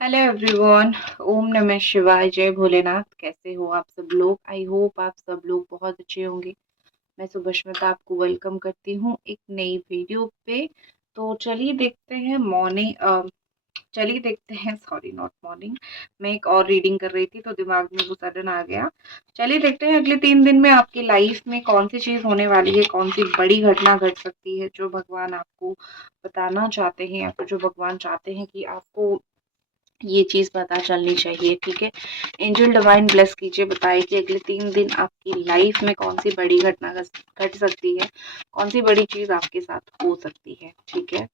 Hello everyone. ओम नमः शिवाय, जय भोलेनाथ। कैसे हो आप सब लोग? आई होप आप सब लोग बहुत अच्छे होंगे। मैं सुभश्मिता आपको वेलकम करती हूँ एक नई वीडियो पे। तो चलिए देखते हैं सॉरी नॉट मॉर्निंग। मैं एक और रीडिंग कर रही थी तो दिमाग में वो सडन आ गया। चलिए देखते हैं अगले 3 दिन में आपकी लाइफ में कौन सी चीज होने वाली है, कौन सी बड़ी घटना घट सकती है जो भगवान आपको बताना चाहते हैं या फिर जो भगवान चाहते हैं कि आपको ये चीज पता चलनी चाहिए। ठीक है, एंजल डिवाइन ब्लेस कीजिए, बताइए कि अगले 3 दिन आपकी लाइफ में कौन सी बड़ी घटना घट सकती है, कौन सी बड़ी चीज आपके साथ हो सकती है। ठीक है,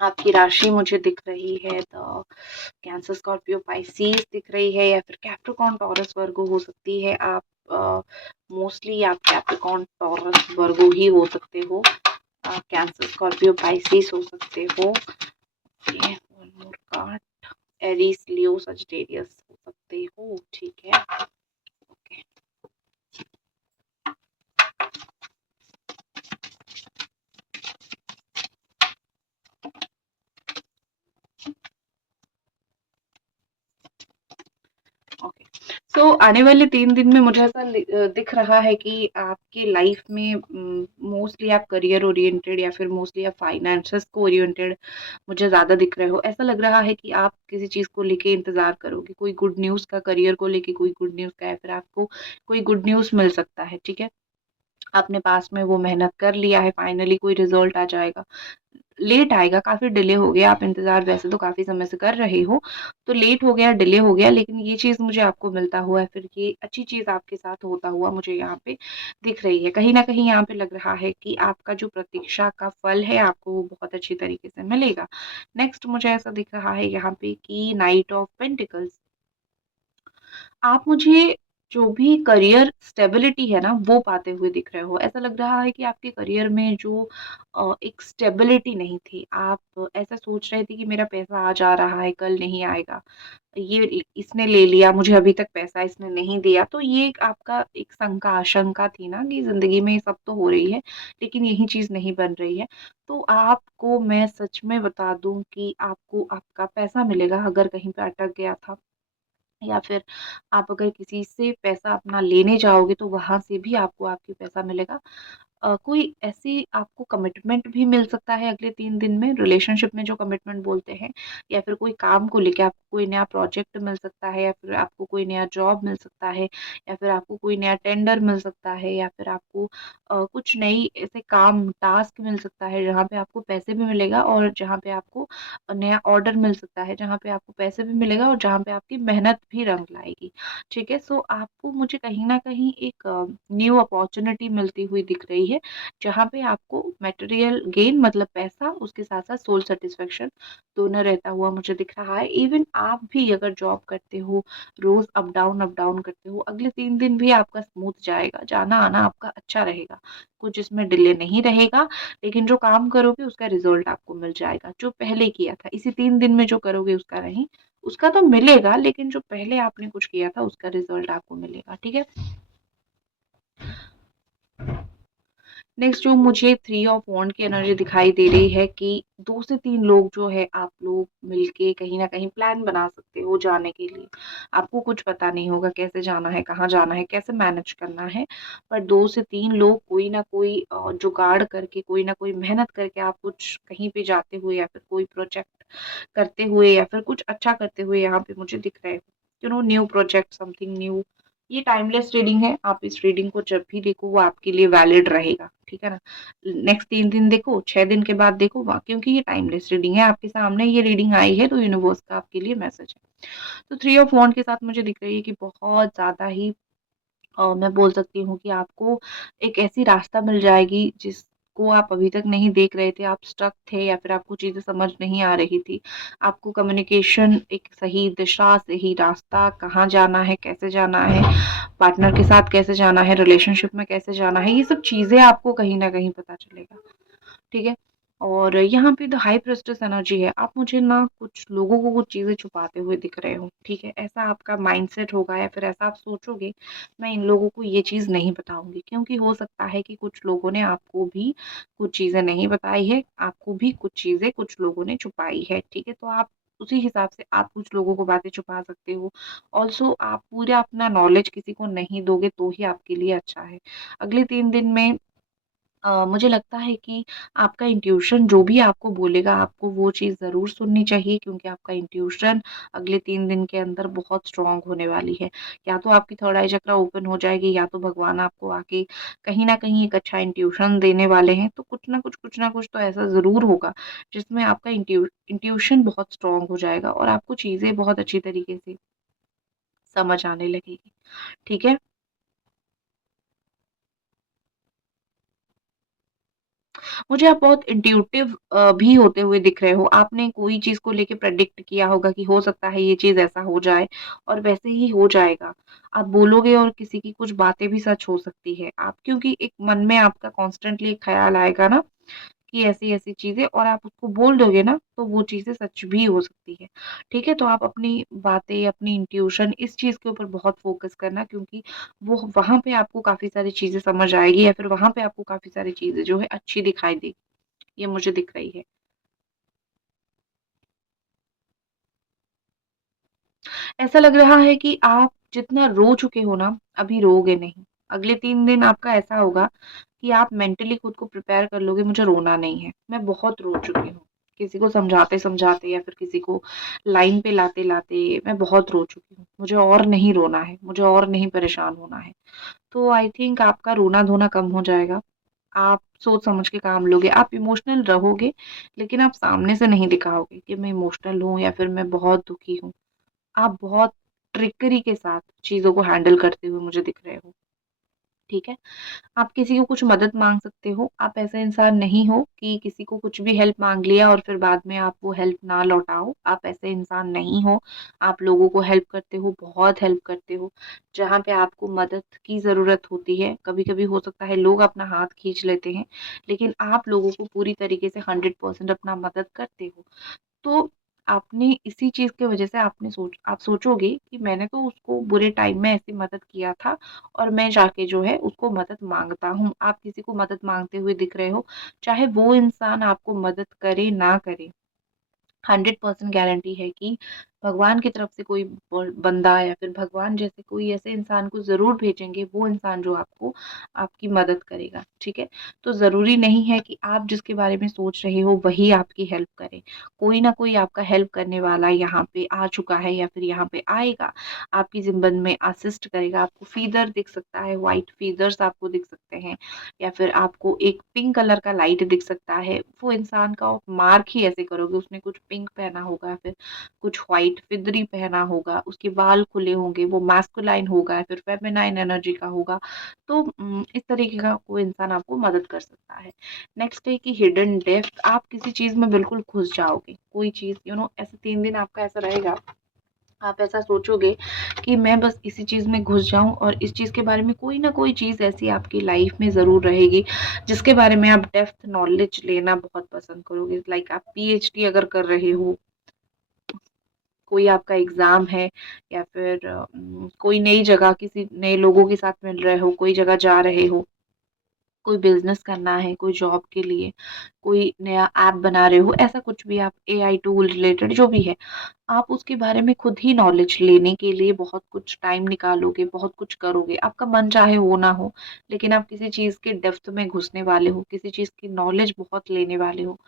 आपकी राशि मुझे दिख रही है तो कैंसर, स्कॉर्पियो, पाइसीज दिख रही है, या फिर कैप्रिकॉर्न, टॉरस, वर्गो हो सकती है। आप मोस्टली आप कैप्रिकॉर्न, टॉरस, वर्गो ही हो सकते हो। कैंसर, स्कॉर्पियो, पाइसीज हो सकते हो। वन मोर कार्ड, एरीज, लियो, सजिटेरियस हो सकते हो। ठीक है, ओके। ओके, सो आने वाले 3 दिन में मुझे ऐसा दिख रहा है कि आपके लाइफ में मोस्टली आप करियर ओरिएंटेड या फिर मोस्टली आप फाइनेंसेस को ओरिएंटेड मुझे ज्यादा दिख रहे हो। ऐसा लग रहा है कि आप किसी चीज को लेके इंतजार करोगे, कोई गुड न्यूज का, करियर को लेके कोई गुड न्यूज का, या फिर आपको कोई गुड न्यूज मिल सकता है। ठीक है, आपने पास में वो मेहनत कर लिया है, फाइनली कोई रिजल्ट आ जाएगा। लेट आएगा, काफी डिले हो गया, आप इंतजार वैसे तो काफी समय से कर रहे हो, तो लेट हो गया, डिले हो गया, लेकिन ये चीज मुझे आपको मिलता हुआ है, फिर ये अच्छी चीज आपके साथ होता हुआ मुझे यहाँ पे दिख रही है। कहीं ना कहीं यहाँ पे लग रहा है कि आपका जो प्रतीक्षा का फल है आपको वो बहुत अच्छी तरीके से मिलेगा। नेक्स्ट मुझे ऐसा दिख रहा है यहाँ पे कि नाइट ऑफ पेंटिकल्स, आप मुझे जो भी करियर स्टेबिलिटी है ना वो पाते हुए दिख रहे हो। ऐसा लग रहा है कि आपके करियर में जो एक स्टेबिलिटी नहीं थी, आप ऐसा सोच रहे थे कि मेरा पैसा आ जा रहा है, कल नहीं आएगा, ये इसने ले लिया, मुझे अभी तक पैसा इसने नहीं दिया। तो ये एक आपका एक शंका आशंका थी ना कि जिंदगी में ये सब तो हो रही है लेकिन यही चीज नहीं बन रही है। तो आपको मैं सच में बता दूं कि आपको आपका पैसा मिलेगा। अगर कहीं पे अटक गया था या फिर आप अगर किसी से पैसा अपना लेने जाओगे तो वहां से भी आपको आपके पैसा मिलेगा। कोई ऐसी आपको कमिटमेंट भी मिल सकता है अगले 3 दिन में, रिलेशनशिप में जो कमिटमेंट बोलते हैं, या फिर कोई काम को लेके आपको कोई नया प्रोजेक्ट मिल सकता है, या फिर आपको कोई नया जॉब मिल सकता है, या फिर आपको कोई नया टेंडर मिल सकता है, या फिर आपको कुछ नई ऐसे काम टास्क मिल सकता है जहाँ पे आपको पैसे भी मिलेगा, और जहाँ पे आपको नया ऑर्डर मिल सकता है जहाँ पे आपको पैसे भी मिलेगा और जहाँ पे आपकी मेहनत भी रंग लाएगी। ठीक है, सो आपको मुझे कहीं ना कहीं एक न्यू अपॉर्चुनिटी मिलती हुई दिख रही है जहाँ पे आपको मटेरियल गेन मतलब पैसा, उसके साथ साथ सोल सेटिस्फेक्शन दोनों रहता हुआ मुझे दिख रहा है। इवन आप भी अगर जॉब करते हो, रोज अप डाउन करते हो, अगले 3 दिन भी आपका स्मूथ जाएगा, जाना आना आपका अच्छा रहेगा, कुछ इसमें डिले नहीं रहेगा। लेकिन जो काम करोगे उसका रिजल्ट आपको मिल जाएगा। जो पहले किया था इसी 3 दिन में जो करोगे उसका नहीं, उसका तो मिलेगा, लेकिन जो पहले आपने कुछ किया था उसका रिजल्ट आपको मिलेगा। ठीक है, नेक्स्ट जो मुझे 3 ऑफ वॉन्ड की एनर्जी दिखाई दे रही है कि 2 से 3 लोग जो है आप लोग मिलके कहीं ना कहीं प्लान बना सकते हो जाने के लिए। आपको कुछ पता नहीं होगा कैसे जाना है, कहाँ जाना है, कैसे मैनेज करना है, पर 2 से 3 लोग कोई ना कोई जुगाड़ करके, कोई ना कोई मेहनत करके आप कुछ कहीं पे जाते हुए या फिर कोई प्रोजेक्ट करते हुए या फिर कुछ अच्छा करते हुए यहाँ पे मुझे दिख रहे हो। New project, something new. ये टाइमलेस रीडिंग है, आप इस रीडिंग को जब भी देखो वो आपके लिए वैलिड रहेगा। ठीक है ना, नेक्स्ट 3 दिन देखो, 6 दिन के बाद देखो, क्योंकि ये टाइमलेस रीडिंग है, आपके सामने ये रीडिंग आई है तो यूनिवर्स का आपके लिए मैसेज है। तो 3 ऑफ वॉन्ड के साथ मुझे दिख रही है कि बहुत ज्यादा ही मैं बोल सकती हूँ कि आपको एक ऐसी रास्ता मिल जाएगी जिसको आप अभी तक नहीं देख रहे थे, आप स्टक थे या फिर आपको चीजें समझ नहीं आ रही थी। आपको कम्युनिकेशन, एक सही दिशा, सही रास्ता, कहाँ जाना है, कैसे जाना है, पार्टनर के साथ कैसे जाना है, रिलेशनशिप में कैसे जाना है, ये सब चीजें आपको कहीं ना कहीं पता चलेगा। ठीक है, और यहाँ पे द हाई प्रेस्टिस एनर्जी है, आप मुझे ना कुछ लोगों को कुछ चीजें छुपाते हुए दिख रहे हो। ठीक है, ऐसा आपका माइंडसेट होगा या फिर ऐसा आप सोचोगे मैं इन लोगों को ये चीज नहीं बताऊंगी, क्योंकि हो सकता है कि कुछ लोगों ने आपको भी कुछ चीजें नहीं बताई है, आपको भी कुछ चीजें कुछ लोगों ने छुपाई है। ठीक है, तो आप उसी हिसाब से आप कुछ लोगों को बातें छुपा सकते हो। ऑल्सो आप पूरा अपना नॉलेज किसी को नहीं दोगे तो ही आपके लिए अच्छा है। अगले 3 दिन में मुझे लगता है कि आपका इंट्यूशन जो भी आपको बोलेगा, आपको वो चीज़ ज़रूर सुननी चाहिए, क्योंकि आपका इंट्यूशन अगले 3 दिन के अंदर बहुत स्ट्रॉन्ग होने वाली है। या तो आपकी थर्ड आई चक्रा ओपन हो जाएगी, या तो भगवान आपको आके कहीं न कहीं एक अच्छा इंट्यूशन देने वाले हैं। तो कुछ ना कुछ तो ऐसा ज़रूर होगा, जिसमें आपका इंट्यूशन बहुत स्ट्रॉन्ग हो जाएगा और आपको चीज़ें बहुत अच्छी तरीके से समझ आने लगेगी। ठीक है? मुझे आप बहुत इंट्यूटिव भी होते हुए दिख रहे हो। आपने कोई चीज़ को लेके प्रेडिक्ट किया होगा कि हो सकता है ये चीज़ ऐसा हो जाए, और वैसे ही हो जाएगा। आप बोलोगे और किसी की कुछ बातें भी सच हो सकती है। आप क्योंकि एक मन में आपका कॉन्स्टेंटली एक ख़्याल आएगा ना कि ऐसी-ऐसी चीज़ें, और आप उसको बोल दोगे ना, तो वो चीज़ें सच भी हो सकती है। ठीक है? तो आप अपनी बातें, अपनी इंट्यूशन इस चीज़ के ऊपर बहुत फ़ोकस करना, क्योंकि वो वहाँ पे आपको काफ़ी सारी चीज़ें समझ आएगी, या फिर वहाँ पे आपको काफ़ी सारी चीज़ें जो है अच्छी दिखाई देगी। ये मुझे दिख रही है। ऐसा लग रहा है कि आप जितना रो चुके हो ना, अभी रोओगे नहीं। अगले 3 दिन आपका ऐसा होगा कि आप मेंटली खुद को प्रिपेयर कर लोगे, मुझे रोना नहीं है। मैं बहुत रो चुकी हूँ। किसी को समझाते-समझाते या फिर किसी को लाइन पे लाते-लाते मैं बहुत रो चुकी हूँ। मुझे और नहीं रोना है, मुझे और नहीं परेशान होना है। तो आई थिंक आपका रोना-धोना कम हो जाएगा। आप सोच समझ के काम लोगे, आप इमोशनल रहोगे, लेकिन आप सामने से नहीं दिखाओगे कि मैं इमोशनल हूँ या फिर मैं बहुत दुखी हूँ। आप बहुत ट्रिकरी के साथ चीज़ों को हैंडल करते हुए मुझे दिख रहे हो, ठीक है? आप किसी को कुछ मदद माँग सकते हो। आप ऐसा इंसान नहीं हो कि किसी को कुछ भी हेल्प माँग लिया और फिर बाद में आप वो हेल्प ना लौटाओ। आप ऐसे इंसान नहीं हो। आप लोगों को हेल्प करते हो, बहुत हेल्प करते हो। जहाँ पे आपको मदद की ज़रूरत होती है, कभी-कभी हो सकता है लोग अपना हाथ खींच लेते हैं, लेकिन आप लोगों को पूरी तरीके से 100% अपना मदद करते हो। तो आपने इसी चीज़ की वज़ह से आप सोचोगे कि मैंने तो उसको बुरे टाइम में ऐसी मदद किया था, और मैं जाके जो है उसको मदद माँगता हूँ। आप किसी को मदद माँगते हुए दिख रहे हो, चाहे वो इंसान आपको मदद करे ना करे। 100% गारंटी है कि भगवान की तरफ से कोई बंदा या फिर भगवान जैसे कोई ऐसे इंसान को ज़रूर भेजेंगे, वो इंसान जो आपको आपकी मदद करेगा, ठीक है? तो ज़रूरी नहीं है कि आप जिसके बारे में सोच रहे हो वही आपकी हेल्प करे। कोई ना कोई आपका हेल्प करने वाला यहाँ पे आ चुका है या फिर यहाँ पे आएगा, आपकी ज़िंदगी में असिस्ट करेगा। आपको फ़ीदर दिख सकता है, व्हाइट फ़ीदर्स आपको दिख सकते हैं, या फिर आपको एक पिंक कलर का लाइट दिख सकता है। वो इंसान का आप मार्क ही ऐसे करोगे, उसने कुछ पिंक पहना होगा, फिर कुछ व्हाइट फिदरी पहना होगा, उसके बाल खुले होंगे, वो मैस्कुलाइन होगा या फिर फेमिनाइन एनर्जी का होगा। तो इस तरीके का कोई इंसान आपको मदद कर सकता है। नेक्स्ट है कि हिडन डेप्थ, आप किसी चीज़ में बिल्कुल घुस जाओगे। कोई चीज़ ऐसे 3 दिन आपका ऐसा रहेगा, आप ऐसा सोचोगे कि मैं बस इसी चीज़ में घुस जाऊँ, और इस चीज़ के बारे में कोई ना कोई चीज़ ऐसी आपकी लाइफ में ज़रूर रहेगी, जिसके बारे में आप डेप्थ नॉलेज लेना बहुत पसंद करोगे। लाइक आप पीएचडी अगर कर रहे हो, कोई आपका एग्ज़ाम है, या फिर कोई नई जगह किसी नए लोगों के साथ मिल रहे हो, कोई जगह जा रहे हो, कोई बिज़नेस करना है, कोई जॉब के लिए, कोई नया ऐप बना रहे हो, ऐसा कुछ भी, आप एआई टूल रिलेटेड जो भी है, आप उसके बारे में खुद ही नॉलेज लेने के लिए बहुत कुछ टाइम निकालोगे, बहुत कुछ करोगे। आपका मन चाहे हो ना हो, लेकिन आप किसी चीज़ के डेप्थ में घुसने वाले हो, किसी चीज़ की नॉलेज बहुत लेने वाले हो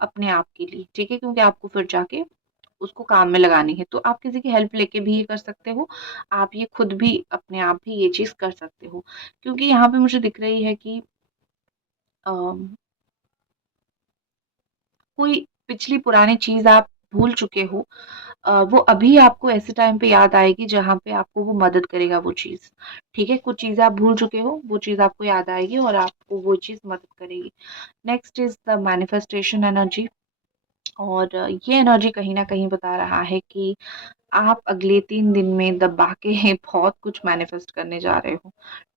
अपने आप के लिए, ठीक है? क्योंकि आपको फिर जाके उसको काम में लगानी है। तो आप किसी की हेल्प लेके भी ये कर सकते हो, आप ये खुद भी अपने आप भी ये चीज़ कर सकते हो। क्योंकि यहाँ पे मुझे दिख रही है कि अम कोई पिछली पुरानी चीज़ आप भूल चुके हो, वो अभी आपको ऐसे टाइम पे याद आएगी जहाँ पे आपको वो मदद करेगा वो चीज़, ठीक है? कुछ चीज़ें आप भूल चुके हो, वो चीज़ आपको याद आएगी और आपको वो चीज़ मदद करेगी। Next is the manifestation energy, और ये एनर्जी कहीं न कहीं बता रहा है कि आप अगले 3 दिन में दबा के बहुत कुछ मैनिफेस्ट करने जा रहे हो,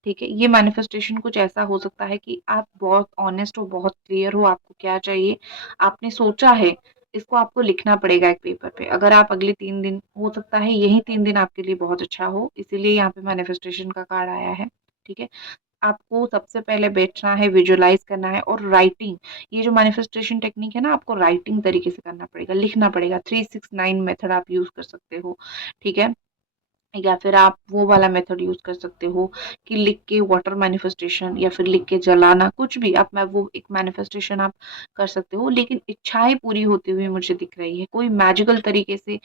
ठीक है? ये मैनिफेस्टेशन कुछ ऐसा हो सकता है कि आप बहुत ऑनेस्ट हो, बहुत क्लियर हो, आपको क्या चाहिए, आपने सोचा है, इसको आपको लिखना पड़ेगा एक पेपर पे। अगर आप अगले 3 दिन, हो सकता है यही 3 दिन आपके लिए बहुत अच्छा हो, इसीलिए यहाँ पे मैनिफेस्टेशन का कार्ड आया है, ठीक है? आपको सबसे पहले बैठना है, विजुअलाइज़ करना है और राइटिंग, ये जो मैनिफेस्टेशन टेक्निक है ना, आपको राइटिंग तरीके से करना पड़ेगा, लिखना पड़ेगा। 369 मेथड आप यूज़ कर सकते हो, ठीक है? या फिर आप वो वाला मेथड यूज़ कर सकते हो कि लिख के वाटर मैनिफेस्टेशन या फिर लिख के जलाना, कुछ भी आप मैं वो एक मैनिफेस्टेशन आप कर सकते हो, लेकिन इच्छाएँ पूरी होती हुई मुझे दिख रही है। कोई मैजिकल तरीके से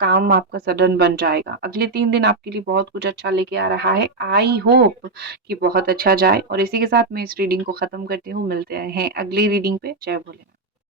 काम आपका सडन बन जाएगा। अगले 3 दिन आपके लिए बहुत कुछ अच्छा लेके आ रहा है। आई होप कि बहुत अच्छा जाए और इसी के साथ मैं इस रीडिंग को ख़त्म करती हूँ। मिलते हैं अगली रीडिंग पे। जय भोलेनाथ।